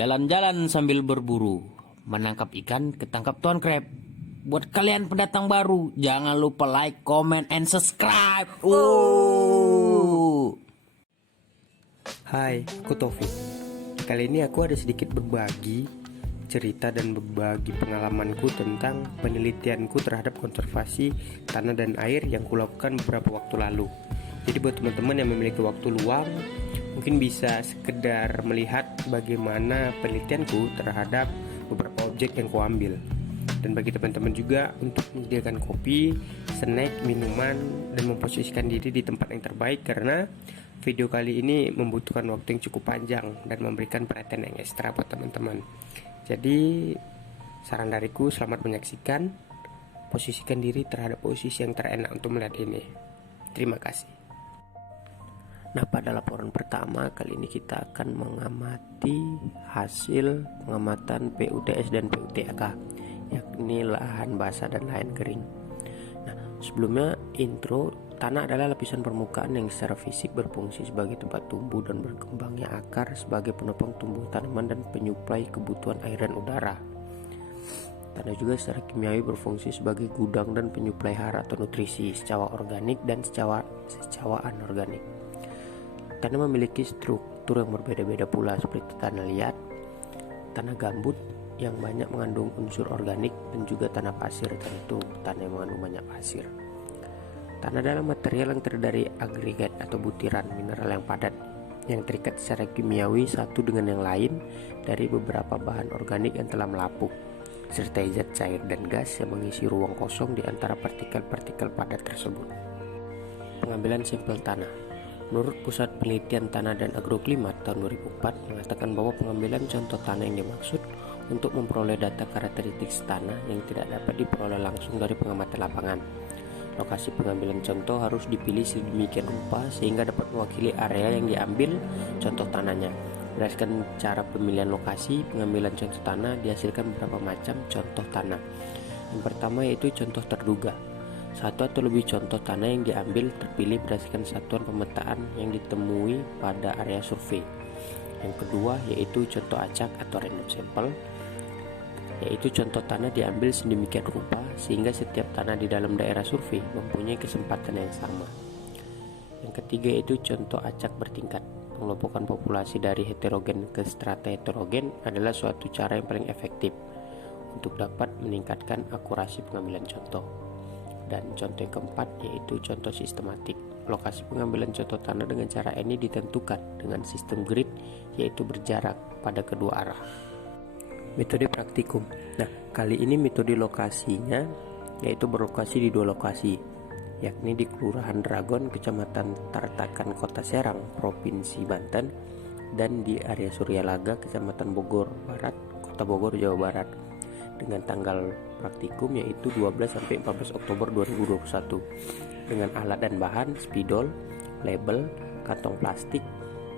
Jalan-jalan sambil berburu, menangkap ikan ketangkap tuan crab. Buat kalian pendatang baru, jangan lupa like, comment, and subscribe. Hai, aku Taufik. Kali ini aku ada sedikit berbagi cerita dan berbagi pengalamanku tentang penelitianku terhadap konservasi tanah dan air yang kulakukan beberapa waktu lalu. Jadi buat teman-teman yang memiliki waktu luang, mungkin bisa sekedar melihat bagaimana penelitianku terhadap beberapa objek yang kuambil. Dan bagi teman-teman juga untuk menyediakan kopi, snack, minuman, dan memposisikan diri di tempat yang terbaik karena video kali ini membutuhkan waktu yang cukup panjang dan memberikan perhatian yang ekstra buat teman-teman. Jadi saran dariku, selamat menyaksikan. Posisikan diri terhadap posisi yang terenak untuk melihat ini. Terima kasih. Nah, pada laporan pertama kali ini kita akan mengamati hasil pengamatan PUTS dan PUTK, yakni lahan basah dan lahan kering. Nah, sebelumnya intro, tanah adalah lapisan permukaan yang secara fisik berfungsi sebagai tempat tumbuh dan berkembangnya akar sebagai penopang tumbuh tanaman dan penyuplai kebutuhan air dan udara. Tanah juga secara kimiawi berfungsi sebagai gudang dan penyuplai hara atau nutrisi secara organik dan secara anorganik. Tanah memiliki struktur yang berbeda-beda pula seperti tanah liat, tanah gambut yang banyak mengandung unsur organik, dan juga tanah pasir, tentu tanah yang mengandung banyak pasir. Tanah adalah material yang terdiri dari agregat atau butiran mineral yang padat yang terikat secara kimiawi satu dengan yang lain dari beberapa bahan organik yang telah melapuk, serta zat cair dan gas yang mengisi ruang kosong di antara partikel-partikel padat tersebut. Pengambilan sampel tanah. Menurut Pusat Penelitian Tanah dan Agroklimat tahun 2004 mengatakan bahwa pengambilan contoh tanah yang dimaksud untuk memperoleh data karakteristik tanah yang tidak dapat diperoleh langsung dari pengamatan lapangan. Lokasi pengambilan contoh harus dipilih sedemikian rupa sehingga dapat mewakili area yang diambil contoh tanahnya. Berdasarkan cara pemilihan lokasi pengambilan contoh tanah dihasilkan beberapa macam contoh tanah. Yang pertama yaitu contoh terduga. Satu atau lebih contoh tanah yang diambil terpilih berdasarkan satuan pemetaan yang ditemui pada area survei. Yang kedua yaitu contoh acak atau random sample, yaitu contoh tanah diambil sedemikian rupa sehingga setiap tanah di dalam daerah survei mempunyai kesempatan yang sama. Yang ketiga yaitu contoh acak bertingkat. Pengelompokan populasi dari heterogen ke strata heterogen adalah suatu cara yang paling efektif untuk dapat meningkatkan akurasi pengambilan contoh. Dan contoh yang keempat yaitu contoh sistematik. Lokasi pengambilan contoh tanah dengan cara ini ditentukan dengan sistem grid, yaitu berjarak pada kedua arah. Metode praktikum. Nah, kali ini metode lokasinya yaitu berlokasi di dua lokasi, yakni di Kelurahan Dragon, Kecamatan Tartakan, Kota Serang, Provinsi Banten, dan di area Suryalaga, Kecamatan Bogor Barat, Kota Bogor, Jawa Barat, dengan tanggal praktikum yaitu 12-14 Oktober 2021 dengan alat dan bahan spidol, label, kantong plastik,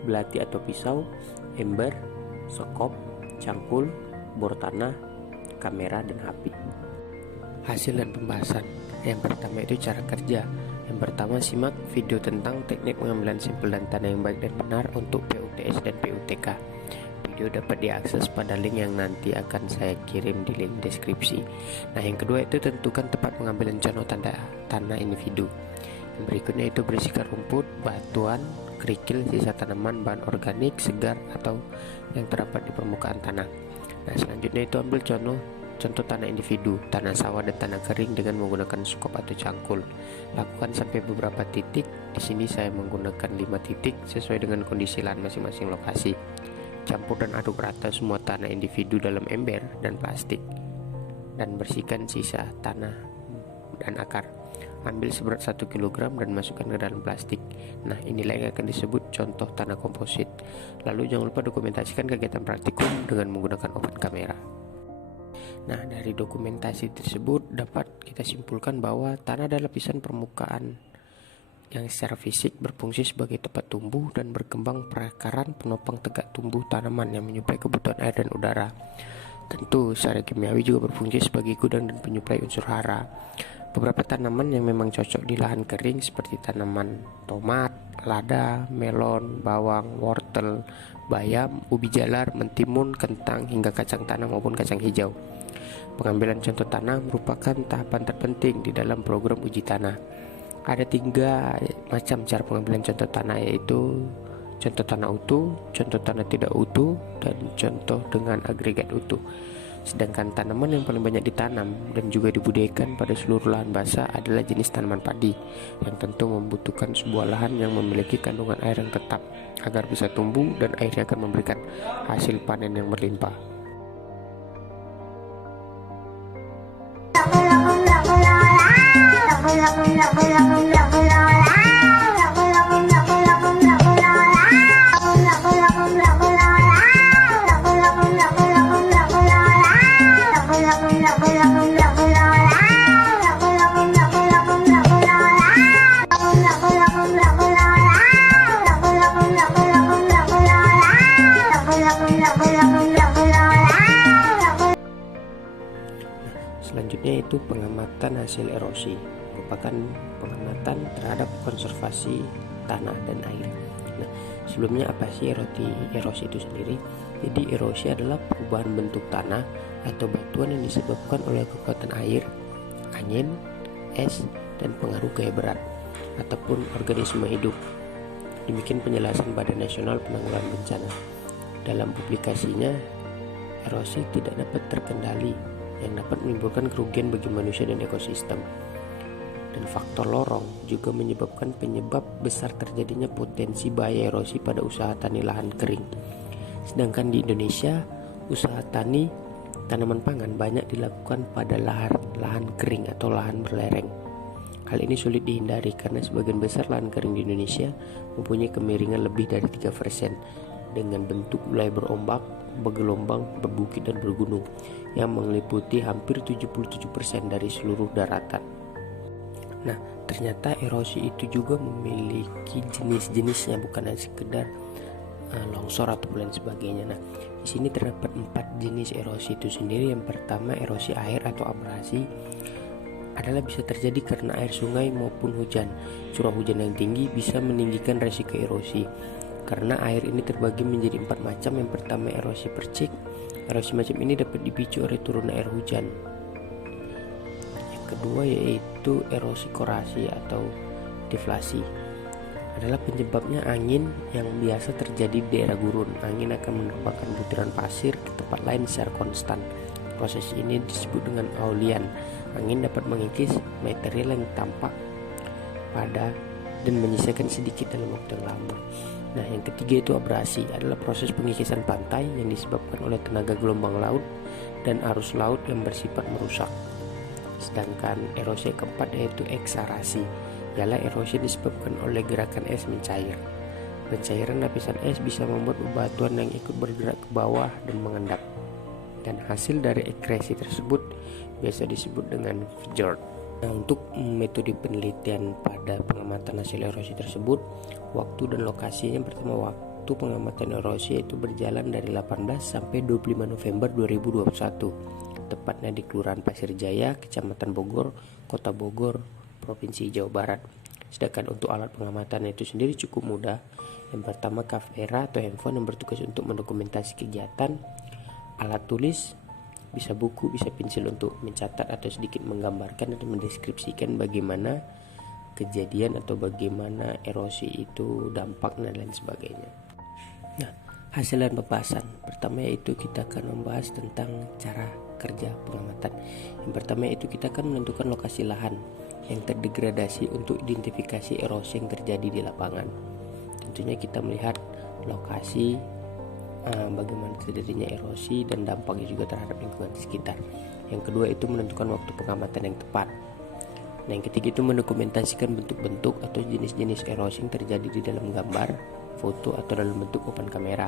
belati atau pisau, ember, sekop, cangkul, bor tanah, kamera, dan HP. Hasil dan pembahasan. Yang pertama itu cara kerja. Yang pertama, simak video tentang teknik pengambilan sampel dan tanah yang baik dan benar untuk PUTS dan PUTK. Video dapat diakses pada link yang nanti akan saya kirim di link deskripsi. Nah, yang kedua itu tentukan tempat pengambilan contoh tanah individu. Yang berikutnya itu bersihkan rumput, batuan, kerikil, sisa tanaman, bahan organik, segar atau yang terdapat di permukaan tanah. Nah, selanjutnya itu ambil contoh tanah individu, tanah sawah dan tanah kering dengan menggunakan skop atau cangkul. Lakukan sampai beberapa titik. Di sini saya menggunakan 5 titik sesuai dengan kondisi lahan masing-masing lokasi. Campur dan aduk rata semua tanah individu dalam ember dan plastik, dan bersihkan sisa tanah dan akar. Ambil seberat 1 kg dan masukkan ke dalam plastik. Nah, inilah yang akan disebut contoh tanah komposit. Lalu jangan lupa dokumentasikan kegiatan praktikum dengan menggunakan open kamera. Nah, dari dokumentasi tersebut dapat kita simpulkan bahwa tanah adalah lapisan permukaan yang secara fisik berfungsi sebagai tempat tumbuh dan berkembang perakaran penopang tegak tumbuh tanaman yang menyuplai kebutuhan air dan udara. Tentu secara kimiawi juga berfungsi sebagai gudang dan penyuplai unsur hara. Beberapa tanaman yang memang cocok di lahan kering seperti tanaman tomat, lada, melon, bawang, wortel, bayam, ubi jalar, mentimun, kentang, hingga kacang tanah maupun kacang hijau. Pengambilan contoh tanah merupakan tahapan terpenting di dalam program uji tanah. Ada 3 macam cara pengambilan contoh tanah, yaitu contoh tanah utuh, contoh tanah tidak utuh, dan contoh dengan agregat utuh. Sedangkan tanaman yang paling banyak ditanam dan juga dibudidayakan pada seluruh lahan basah adalah jenis tanaman padi, yang tentu membutuhkan sebuah lahan yang memiliki kandungan air yang tetap agar bisa tumbuh dan akhirnya akan memberikan hasil panen yang berlimpah. Selanjutnya itu pengamatan hasil erosi, merupakan pengamatan terhadap konservasi tanah dan air. Nah, sebelumnya apa sih erosi itu sendiri? Jadi erosi adalah perubahan bentuk tanah atau batuan yang disebabkan oleh kekuatan air, angin, es, dan pengaruh gaya berat ataupun organisme hidup. Demikian penjelasan Badan Nasional Penanggulangan Bencana. Dalam publikasinya, erosi tidak dapat terkendali yang dapat menimbulkan kerugian bagi manusia dan ekosistem. Dan faktor lorong juga menyebabkan penyebab besar terjadinya potensi bahaya erosi pada usaha tani lahan kering. Sedangkan di Indonesia, usaha tani tanaman pangan banyak dilakukan pada lahan kering atau lahan berlereng. Hal ini sulit dihindari karena sebagian besar lahan kering di Indonesia mempunyai kemiringan lebih dari 3% dengan bentuk wilayah berombak, bergelombang, berbukit, dan bergunung yang meliputi hampir 77% dari seluruh daratan. Nah, ternyata erosi itu juga memiliki jenis-jenisnya, bukan hanya sekedar longsor atau lain sebagainya. Nah, di sini terdapat 4 jenis erosi itu sendiri. Yang pertama, erosi air atau abrasi adalah bisa terjadi karena air sungai maupun hujan. Curah hujan yang tinggi bisa meninggikan resiko erosi. Karena air ini terbagi menjadi 4 macam. Yang pertama, erosi percik. Erosi macam ini dapat dipicu oleh turunnya air hujan. Yang kedua yaitu erosi korasi atau deflasi. Adalah penyebabnya angin yang biasa terjadi di daerah gurun. Angin akan menerbangkan butiran pasir ke tempat lain secara konstan. Proses ini disebut dengan aulian. Angin dapat mengikis material yang tampak padat dan menyisakan sedikit dalam waktu yang lama. Nah, yang ketiga itu abrasi, adalah proses pengikisan pantai yang disebabkan oleh tenaga gelombang laut dan arus laut yang bersifat merusak. Sedangkan erosi yang keempat yaitu eksarasi, ialah erosi yang disebabkan oleh gerakan es mencair. Pencairan lapisan es bisa membuat bebatuan yang ikut bergerak ke bawah dan mengendap. Dan hasil dari ekresi tersebut biasa disebut dengan fjord. Nah, untuk metode penelitian pada pengamatan hasil erosi tersebut, waktu dan lokasinya, pertama waktu pengamatan erosi itu berjalan dari 18 sampai 25 November 2021, tepatnya di Kelurahan Pasir Jaya, Kecamatan Bogor, Kota Bogor, Provinsi Jawa Barat. Sedangkan untuk alat pengamatan itu sendiri cukup mudah. Yang pertama, kamera atau handphone yang bertugas untuk mendokumentasi kegiatan, alat tulis, bisa buku, bisa pensil untuk mencatat atau sedikit menggambarkan atau mendeskripsikan bagaimana kejadian atau bagaimana erosi itu dampaknya dan lain sebagainya. Nah, hasil dan pembahasan pertama yaitu kita akan membahas tentang cara kerja pengamatan. Yang pertama yaitu kita akan menentukan lokasi lahan yang terdegradasi untuk identifikasi erosi yang terjadi di lapangan. Tentunya kita melihat lokasi, bagaimana terjadinya erosi dan dampaknya juga terhadap lingkungan sekitar. Yang kedua itu menentukan waktu pengamatan yang tepat. Nah, yang ketiga itu mendokumentasikan bentuk-bentuk atau jenis-jenis erosi yang terjadi di dalam gambar, foto atau dalam bentuk open kamera.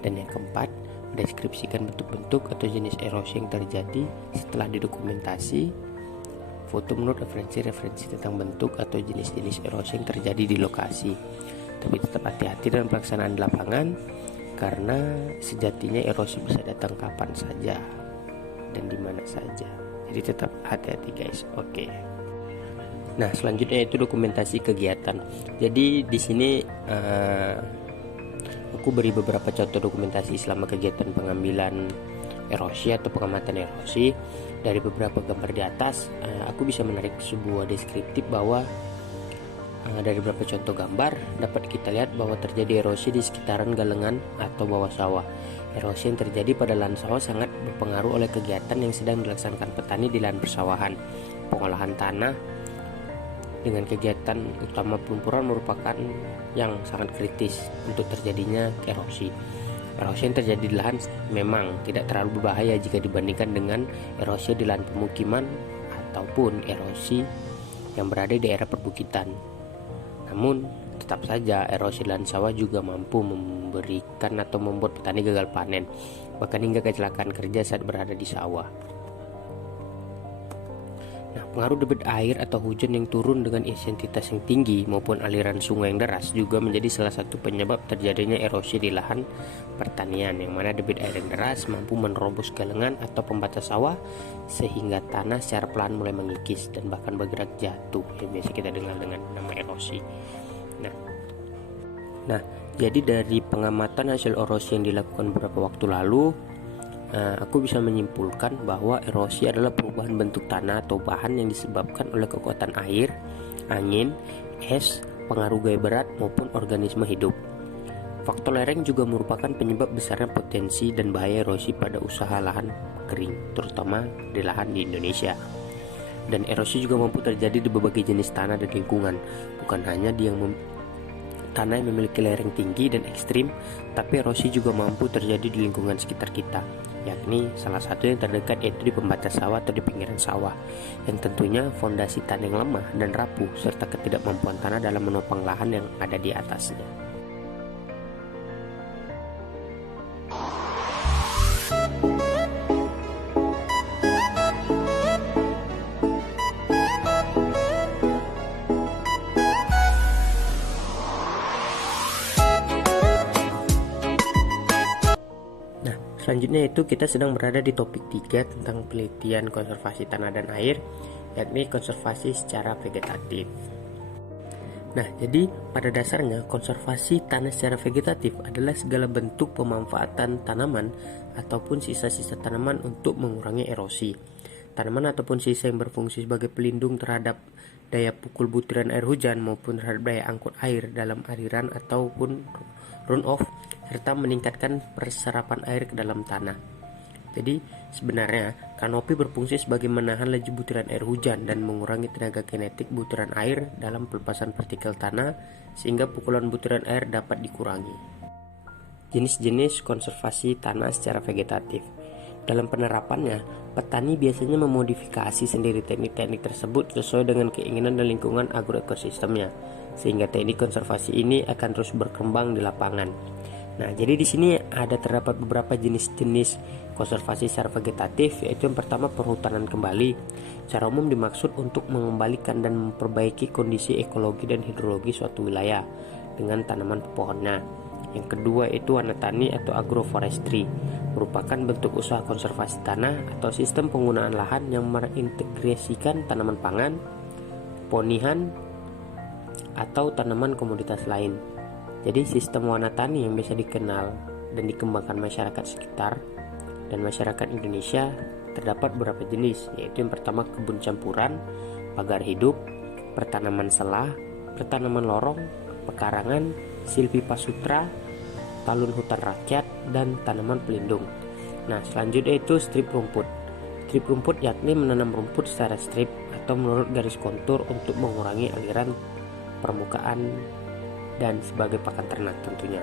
Dan yang keempat, mendeskripsikan bentuk-bentuk atau jenis erosi yang terjadi setelah didokumentasi. Foto menurut referensi tentang bentuk atau jenis-jenis erosi yang terjadi di lokasi. Tapi tetap hati-hati dalam pelaksanaan di lapangan, karena sejatinya erosi bisa datang kapan saja. dan di mana saja. Jadi tetap hati-hati guys. Oke. Nah, selanjutnya itu dokumentasi kegiatan. Jadi di sini aku beri beberapa contoh dokumentasi selama kegiatan pengambilan erosi atau pengamatan erosi. Dari beberapa gambar di atas, aku bisa menarik sebuah deskriptif bahwa dari beberapa contoh gambar dapat kita lihat bahwa terjadi erosi di sekitaran galengan atau bawah sawah. Erosi yang terjadi pada lahan sawah sangat berpengaruh oleh kegiatan yang sedang dilaksanakan petani di lahan persawahan. Pengolahan tanah dengan kegiatan utama pelumpuran merupakan yang sangat kritis untuk terjadinya erosi. Erosi yang terjadi di lahan memang tidak terlalu berbahaya jika dibandingkan dengan erosi di lahan pemukiman ataupun erosi yang berada di daerah perbukitan. Namun tetap saja erosi lahan sawah juga mampu memberikan atau membuat petani gagal panen, bahkan hingga kecelakaan kerja saat berada di sawah. Nah, pengaruh debit air atau hujan yang turun dengan intensitas yang tinggi maupun aliran sungai yang deras juga menjadi salah satu penyebab terjadinya erosi di lahan pertanian, yang mana debit air yang deras mampu menerobos galengan atau pembatas sawah sehingga tanah secara pelan mulai mengikis dan bahkan bergerak jatuh, yang biasa kita dengar dengan nama erosi. Nah, jadi dari pengamatan hasil erosi yang dilakukan beberapa waktu lalu, aku bisa menyimpulkan bahwa erosi adalah perubahan bentuk tanah atau bahan yang disebabkan oleh kekuatan air, angin, es, pengaruh gaya berat maupun organisme hidup. Faktor lereng juga merupakan penyebab besarnya potensi dan bahaya erosi pada usaha lahan kering, terutama di lahan di Indonesia. Dan erosi juga mampu terjadi di berbagai jenis tanah dan lingkungan, bukan hanya di tanah yang memiliki lereng tinggi dan ekstrim, tapi erosi juga mampu terjadi di lingkungan sekitar kita, yakni salah satu yang terdekat yaitu di pembatas sawah atau di pinggiran sawah, yang tentunya fondasi tanah yang lemah dan rapuh serta ketidakmampuan tanah dalam menopang lahan yang ada di atasnya. Selanjutnya itu kita sedang berada di topik 3 tentang penelitian konservasi tanah dan air, yakni konservasi secara vegetatif. Nah, jadi pada dasarnya konservasi tanah secara vegetatif adalah segala bentuk pemanfaatan tanaman ataupun sisa-sisa tanaman untuk mengurangi erosi. Tanaman ataupun sisa yang berfungsi sebagai pelindung terhadap daya pukul butiran air hujan maupun terhadap daya angkut air dalam aliran ataupun runoff, serta meningkatkan perserapan air ke dalam tanah. Jadi sebenarnya kanopi berfungsi sebagai menahan laju butiran air hujan dan mengurangi tenaga kinetik butiran air dalam pelepasan partikel tanah sehingga pukulan butiran air dapat dikurangi. Jenis-jenis konservasi tanah secara vegetatif. Dalam penerapannya, petani biasanya memodifikasi sendiri teknik-teknik tersebut sesuai dengan keinginan dan lingkungan agroekosistemnya, sehingga teknik konservasi ini akan terus berkembang di lapangan. Nah, jadi di sini ada terdapat beberapa jenis-jenis konservasi secara vegetatif, yaitu yang pertama perhutanan kembali. Secara umum dimaksud untuk mengembalikan dan memperbaiki kondisi ekologi dan hidrologi suatu wilayah dengan tanaman pepohonnya. Yang kedua itu wanatani atau agroforestry, merupakan bentuk usaha konservasi tanah atau sistem penggunaan lahan yang mengintegrasikan tanaman pangan, ponihan, atau tanaman komoditas lain. Jadi sistem wanatani yang biasa dikenal dan dikembangkan masyarakat sekitar dan masyarakat Indonesia terdapat beberapa jenis, yaitu yang pertama kebun campuran, pagar hidup, pertanaman selah, pertanaman lorong, pekarangan, silvipasutra, talun hutan rakyat, dan tanaman pelindung. Nah, selanjutnya itu strip rumput. Strip rumput yakni menanam rumput secara strip atau menurut garis kontur untuk mengurangi aliran permukaan dan sebagai pakan ternak tentunya.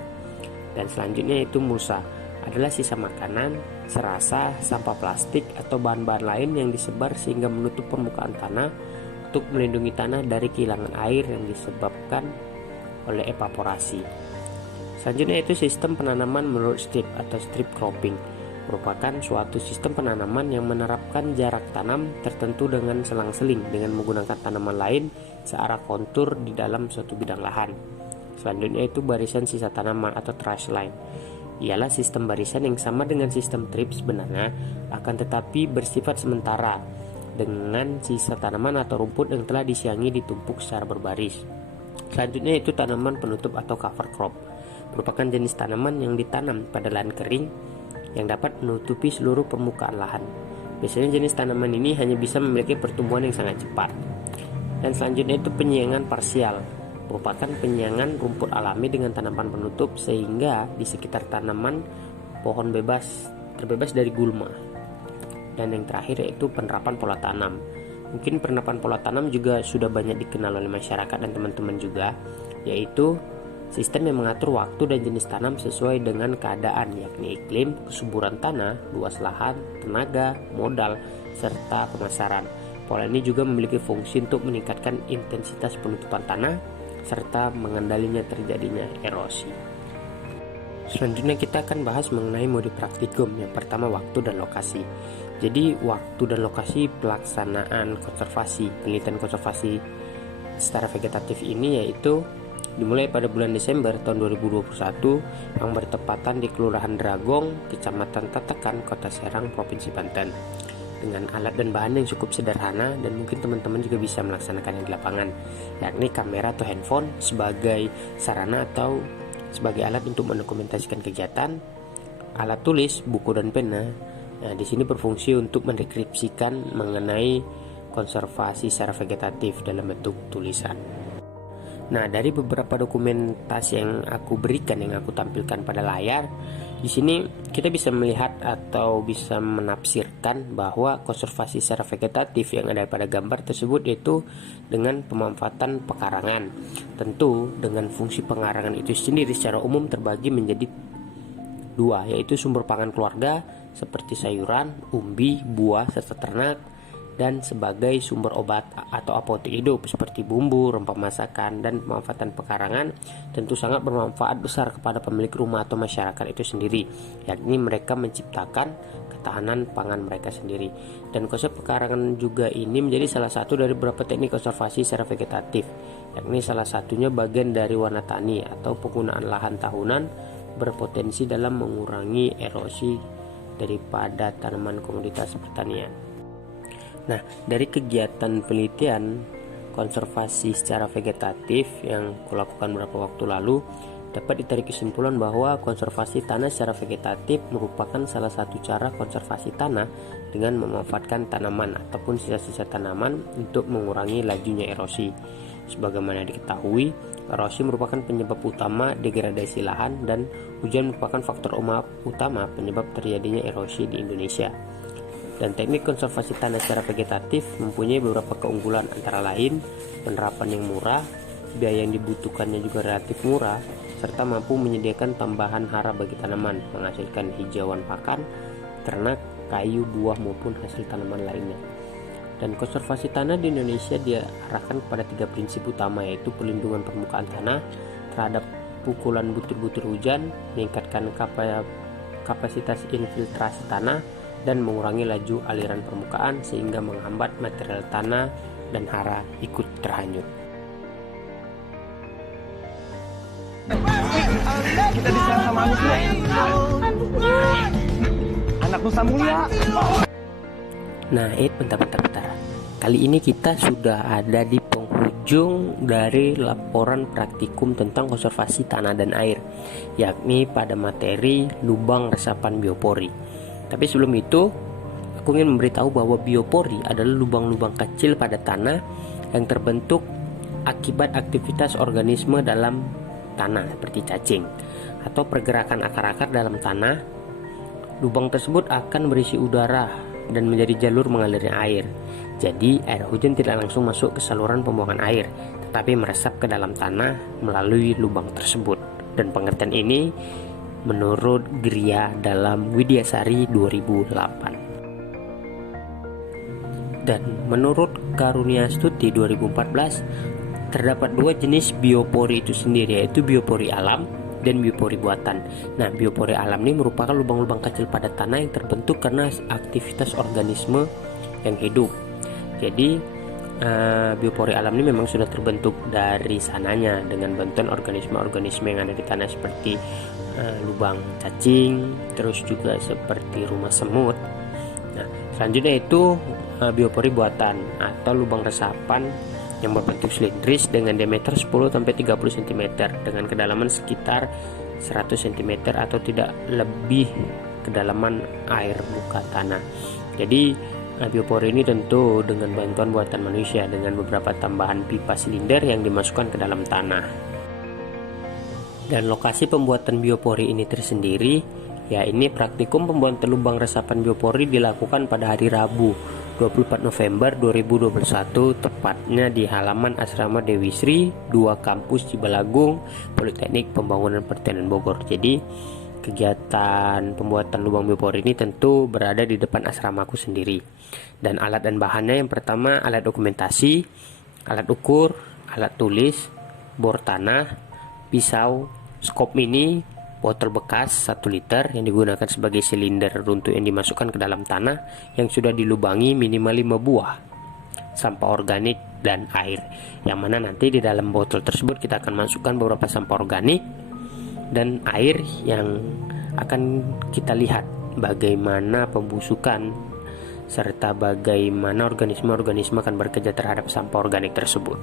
Dan selanjutnya itu mulsa, adalah sisa makanan, serasa, sampah plastik atau bahan-bahan lain yang disebar sehingga menutup permukaan tanah untuk melindungi tanah dari kehilangan air yang disebabkan oleh evaporasi. Selanjutnya itu sistem penanaman menurut strip atau strip cropping, merupakan suatu sistem penanaman yang menerapkan jarak tanam tertentu dengan selang-seling dengan menggunakan tanaman lain searah kontur di dalam suatu bidang lahan. Selanjutnya itu barisan sisa tanaman atau trash line. ialah sistem barisan yang sama dengan sistem trip sebenarnya, akan tetapi bersifat sementara dengan sisa tanaman atau rumput yang telah disiangi ditumpuk secara berbaris. Selanjutnya itu tanaman penutup atau cover crop, merupakan jenis tanaman yang ditanam pada lahan kering yang dapat menutupi seluruh permukaan lahan. Biasanya jenis tanaman ini hanya bisa memiliki pertumbuhan yang sangat cepat. Dan selanjutnya itu penyiangan parsial, merupakan penyiangan rumput alami dengan tanaman penutup sehingga di sekitar tanaman pohon terbebas dari gulma. Dan yang terakhir yaitu penerapan pola tanam. Mungkin penerapan pola tanam juga sudah banyak dikenal oleh masyarakat dan teman-teman juga, yaitu sistem yang mengatur waktu dan jenis tanam sesuai dengan keadaan, yakni iklim, kesuburan tanah, luas lahan, tenaga, modal, serta pemasaran. Pola ini juga memiliki fungsi untuk meningkatkan intensitas penutupan tanah serta mengendalinya terjadinya erosi. Selanjutnya kita akan bahas mengenai mode praktikum. Yang pertama, waktu dan lokasi. Jadi waktu dan lokasi pelaksanaan penelitian konservasi secara vegetatif ini yaitu dimulai pada bulan Desember tahun 2021 yang bertepatan di Kelurahan Dragong, Kecamatan Tatekan, Kota Serang, Provinsi Banten. Dengan alat dan bahan yang cukup sederhana dan mungkin teman-teman juga bisa melaksanakannya di lapangan, yakni kamera atau handphone sebagai sarana atau sebagai alat untuk mendokumentasikan kegiatan, alat tulis, buku dan pena. Nah, di sini berfungsi untuk mendeskripsikan mengenai konservasi secara vegetatif dalam bentuk tulisan. Nah, dari beberapa dokumentasi yang aku berikan, yang aku tampilkan pada layar, di sini kita bisa melihat atau bisa menafsirkan bahwa konservasi secara vegetatif yang ada pada gambar tersebut yaitu dengan pemanfaatan pekarangan. Tentu dengan fungsi pekarangan itu sendiri secara umum terbagi menjadi dua, yaitu sumber pangan keluarga seperti sayuran, umbi, buah, serta ternak, dan sebagai sumber obat atau apotek hidup seperti bumbu, rempah masakan. Dan pemanfaatan pekarangan tentu sangat bermanfaat besar kepada pemilik rumah atau masyarakat itu sendiri, yakni mereka menciptakan ketahanan pangan mereka sendiri. Dan konsep pekarangan juga ini menjadi salah satu dari beberapa teknik konservasi secara vegetatif, yakni salah satunya bagian dari warna tani atau penggunaan lahan tahunan berpotensi dalam mengurangi erosi daripada tanaman komoditas pertanian. Nah, dari kegiatan penelitian konservasi secara vegetatif yang kulakukan beberapa waktu lalu, dapat ditarik kesimpulan bahwa konservasi tanah secara vegetatif merupakan salah satu cara konservasi tanah dengan memanfaatkan tanaman ataupun sisa-sisa tanaman untuk mengurangi lajunya erosi. Sebagaimana diketahui, erosi merupakan penyebab utama degradasi lahan dan hujan merupakan faktor utama penyebab terjadinya erosi di Indonesia. Dan teknik konservasi tanah secara vegetatif mempunyai beberapa keunggulan, antara lain penerapan yang murah, biaya yang dibutuhkannya juga relatif murah, serta mampu menyediakan tambahan hara bagi tanaman, menghasilkan hijauan pakan, ternak, kayu, buah maupun hasil tanaman lainnya. Dan konservasi tanah di Indonesia diarahkan pada 3 prinsip utama, yaitu pelindungan permukaan tanah terhadap pukulan butir-butir hujan, meningkatkan kapasitas infiltrasi tanah, dan mengurangi laju aliran permukaan sehingga menghambat material tanah dan hara ikut terhanyut. Kita diserang sama anak Nusa Mulia. Nah, bentar. Kali ini kita sudah ada di penghujung dari laporan praktikum tentang konservasi tanah dan air, yakni pada materi lubang resapan biopori. Tapi sebelum itu, aku ingin memberitahu bahwa biopori adalah lubang-lubang kecil pada tanah yang terbentuk akibat aktivitas organisme dalam tanah seperti cacing atau pergerakan akar-akar dalam tanah. Lubang tersebut akan berisi udara dan menjadi jalur mengalirnya air. Jadi air hujan tidak langsung masuk ke saluran pembuangan air, tetapi meresap ke dalam tanah melalui lubang tersebut. Dan pengertian ini menurut Gria dalam Widyasari 2008. Dan menurut Karunia Stuti 2014, terdapat 2 jenis biopori itu sendiri, yaitu biopori alam dan biopori buatan. Nah, biopori alam ini merupakan lubang-lubang kecil pada tanah yang terbentuk karena aktivitas organisme yang hidup. Jadi biopori alam ini memang sudah terbentuk dari sananya dengan bantuan organisme-organisme yang ada di tanah seperti lubang cacing, terus juga seperti rumah semut. Nah, selanjutnya itu biopori buatan atau lubang resapan yang berbentuk silindris dengan diameter 10-30 cm dengan kedalaman sekitar 100 cm atau tidak lebih kedalaman air muka tanah. Jadi biopori ini tentu dengan bantuan buatan manusia dengan beberapa tambahan pipa silinder yang dimasukkan ke dalam tanah. Dan lokasi pembuatan biopori ini tersendiri, ya ini praktikum pembuatan lubang resapan biopori dilakukan pada hari Rabu 24 November 2021 tepatnya di halaman Asrama Dewi Sri 2 Kampus Cibalagung Politeknik Pembangunan Pertanian Bogor. Jadi kegiatan pembuatan lubang biopori ini tentu berada di depan asramaku sendiri. Dan alat dan bahannya yang pertama alat dokumentasi, alat ukur, alat tulis, bor tanah, pisau, skop mini, botol bekas 1 liter yang digunakan sebagai silinder untuk yang dimasukkan ke dalam tanah yang sudah dilubangi minimal 5 buah, sampah organik dan air, yang mana nanti di dalam botol tersebut kita akan masukkan beberapa sampah organik dan air yang akan kita lihat bagaimana pembusukan serta bagaimana organisme-organisme akan bekerja terhadap sampah organik tersebut.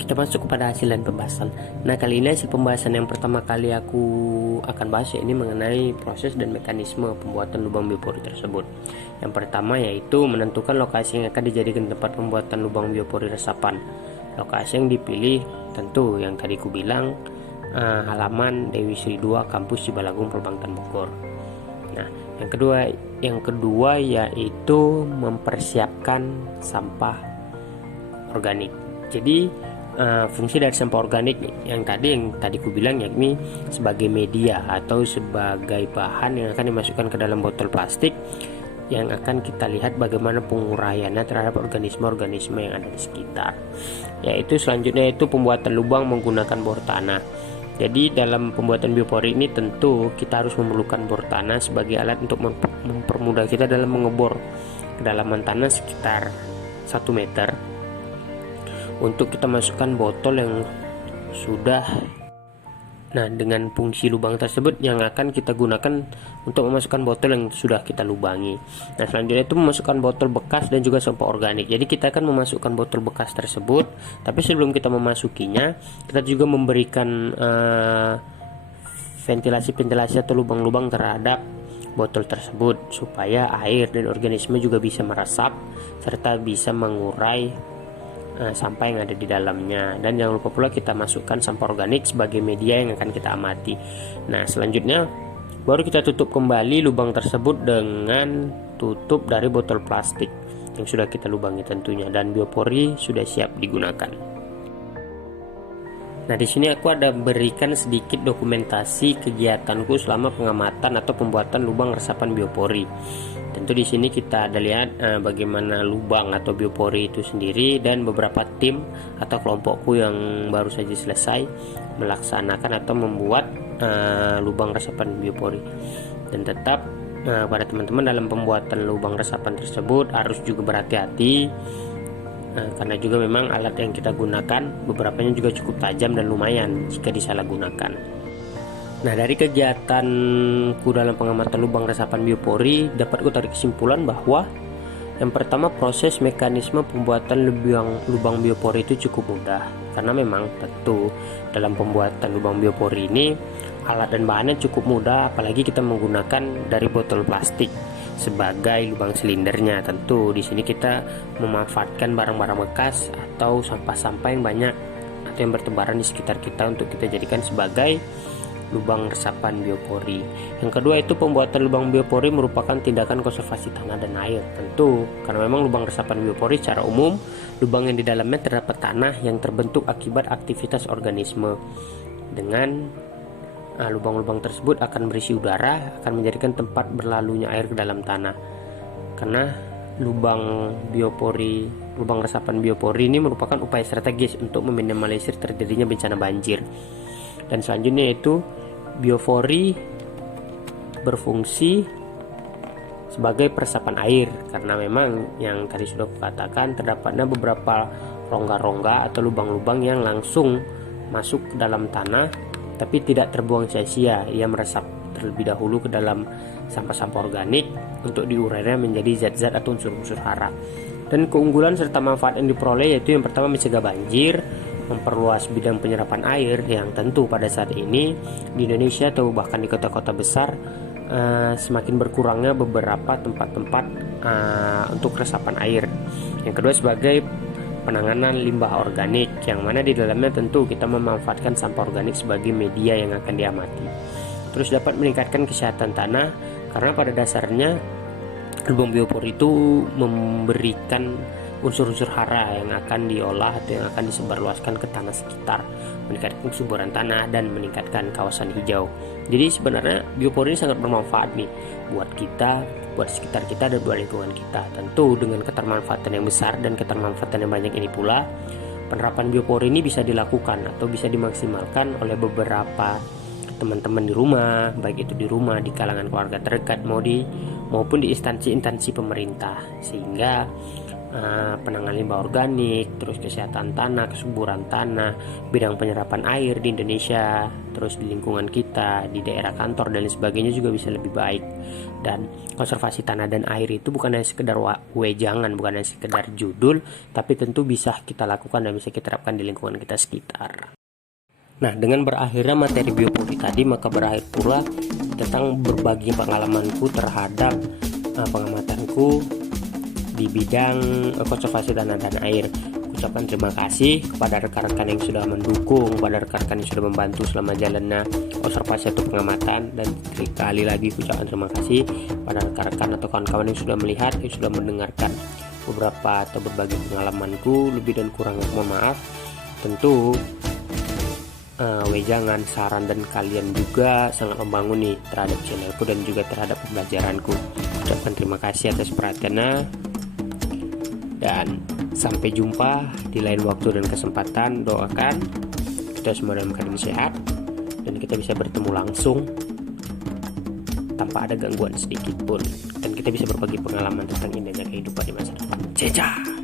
Kita masuk kepada hasil dan pembahasan. Nah, kali ini hasil pembahasan yang pertama kali aku akan bahas ini mengenai proses dan mekanisme pembuatan lubang biopori tersebut. Yang pertama yaitu menentukan lokasi yang akan dijadikan tempat pembuatan lubang biopori resapan. Lokasi yang dipilih tentu yang tadi ku bilang halaman Dewi Sri 2 Kampus Cibalagung Perbangtan Bogor. Nah, yang kedua yaitu mempersiapkan sampah organik. Jadi fungsi dari sampah organik yang tadi ku bilang yakni sebagai media atau sebagai bahan yang akan dimasukkan ke dalam botol plastik yang akan kita lihat bagaimana penguraiannya terhadap organisme-organisme yang ada di sekitar. Yaitu selanjutnya itu pembuatan lubang menggunakan bor tanah. Jadi dalam pembuatan biopori ini tentu kita harus memerlukan bor tanah sebagai alat untuk mempermudah kita dalam mengebor kedalaman tanah sekitar 1 meter untuk kita masukkan botol yang sudah. Nah, dengan fungsi lubang tersebut yang akan kita gunakan untuk memasukkan botol yang sudah kita lubangi. Nah, selanjutnya itu memasukkan botol bekas dan juga sampah organik. Jadi kita akan memasukkan botol bekas tersebut, tapi sebelum kita memasukinya, kita juga memberikan ventilasi atau lubang-lubang terhadap botol tersebut supaya air dan organisme juga bisa meresap serta bisa mengurai sampah yang ada di dalamnya. Dan jangan lupa pula kita masukkan sampah organik sebagai media yang akan kita amati. Nah, selanjutnya baru kita tutup kembali lubang tersebut dengan tutup dari botol plastik yang sudah kita lubangi tentunya, dan biopori sudah siap digunakan. Nah, di sini aku ada berikan sedikit dokumentasi kegiatanku selama pengamatan atau pembuatan lubang resapan biopori. Tentu di sini kita ada lihat bagaimana lubang atau biopori itu sendiri dan beberapa tim atau kelompokku yang baru saja selesai melaksanakan atau membuat lubang resapan biopori. Dan tetap pada teman-teman dalam pembuatan lubang resapan tersebut harus juga berhati-hati karena juga memang alat yang kita gunakan beberapanya juga cukup tajam dan lumayan jika disalahgunakan. Nah, dari kegiatanku dalam pengamatan lubang resapan biopori dapat ku tarik kesimpulan bahwa yang pertama, proses mekanisme pembuatan lubang biopori itu cukup mudah karena memang tentu dalam pembuatan lubang biopori ini alat dan bahannya cukup mudah, apalagi kita menggunakan dari botol plastik sebagai lubang silindernya. Tentu di sini kita memanfaatkan barang-barang bekas atau sampah-sampah yang banyak atau yang bertebaran di sekitar kita untuk kita jadikan sebagai lubang resapan biopori. Yang kedua itu pembuatan lubang biopori merupakan tindakan konservasi tanah dan air. Tentu karena memang lubang resapan biopori secara umum lubang yang di dalamnya terdapat tanah yang terbentuk akibat aktivitas organisme. Dengan lubang-lubang tersebut akan berisi udara, akan menjadikan tempat berlalunya air ke dalam tanah. Karena lubang resapan biopori ini merupakan upaya strategis untuk meminimalisir terjadinya bencana banjir. Dan selanjutnya yaitu biopori berfungsi sebagai peresapan air karena memang yang tadi sudah kukatakan terdapatnya beberapa rongga-rongga atau lubang-lubang yang langsung masuk ke dalam tanah tapi tidak terbuang sia-sia. Ia meresap terlebih dahulu ke dalam sampah-sampah organik untuk diurainya menjadi zat-zat atau unsur-unsur hara. Dan keunggulan serta manfaat yang diperoleh yaitu yang pertama mencegah banjir, memperluas bidang penyerapan air yang tentu pada saat ini di Indonesia atau bahkan di kota-kota besar semakin berkurangnya beberapa tempat-tempat untuk resapan air. Yang kedua sebagai penanganan limbah organik, yang mana di dalamnya tentu kita memanfaatkan sampah organik sebagai media yang akan diamati. Terus dapat meningkatkan kesehatan tanah karena pada dasarnya lubang biopor itu memberikan unsur-unsur hara yang akan diolah atau yang akan disebarluaskan ke tanah sekitar, meningkatkan kesuburan tanah dan meningkatkan kawasan hijau. Jadi sebenarnya biopor ini sangat bermanfaat nih buat kita, buat sekitar kita dan buat lingkungan kita. Tentu dengan ketermanfaatan yang besar dan ketermanfaatan yang banyak ini pula, penerapan biopor ini bisa dilakukan atau bisa dimaksimalkan oleh beberapa teman-teman di rumah, baik itu di rumah, di kalangan keluarga terdekat, maupun di instansi-instansi pemerintah, sehingga penanganan limbah organik, terus kesehatan tanah, kesuburan tanah, bidang penyerapan air di Indonesia, terus di lingkungan kita, di daerah kantor dan lain sebagainya juga bisa lebih baik. Dan konservasi tanah dan air itu bukan hanya sekedar wejangan, bukan hanya sekedar judul, tapi tentu bisa kita lakukan dan bisa kita terapkan di lingkungan kita sekitar. Nah, dengan berakhirnya materi biopori tadi, maka berakhir pula tentang berbagi pengalamanku terhadap pengamatanku di bidang konservasi tanah dan air. Ucapkan terima kasih kepada rekan-rekan yang sudah mendukung, kepada rekan-rekan yang sudah membantu selama jalannya konservasi atau pengamatan, dan sekali lagi ucapkan terima kasih pada rekan-rekan atau kawan-kawan yang sudah melihat, yang sudah mendengarkan beberapa atau berbagi pengalamanku. Lebih dan kurangnya mohon maaf. Tentu wejangan, saran dan kalian juga sangat membangun nih terhadap channelku dan juga terhadap pembelajaranku. Ucapkan terima kasih atas perhatiannya, dan sampai jumpa di lain waktu dan kesempatan. Doakan kita semua dalam keadaan sehat dan kita bisa bertemu langsung tanpa ada gangguan sedikit pun, dan kita bisa berbagi pengalaman tentang indahnya kehidupan di masa depan. Cecah.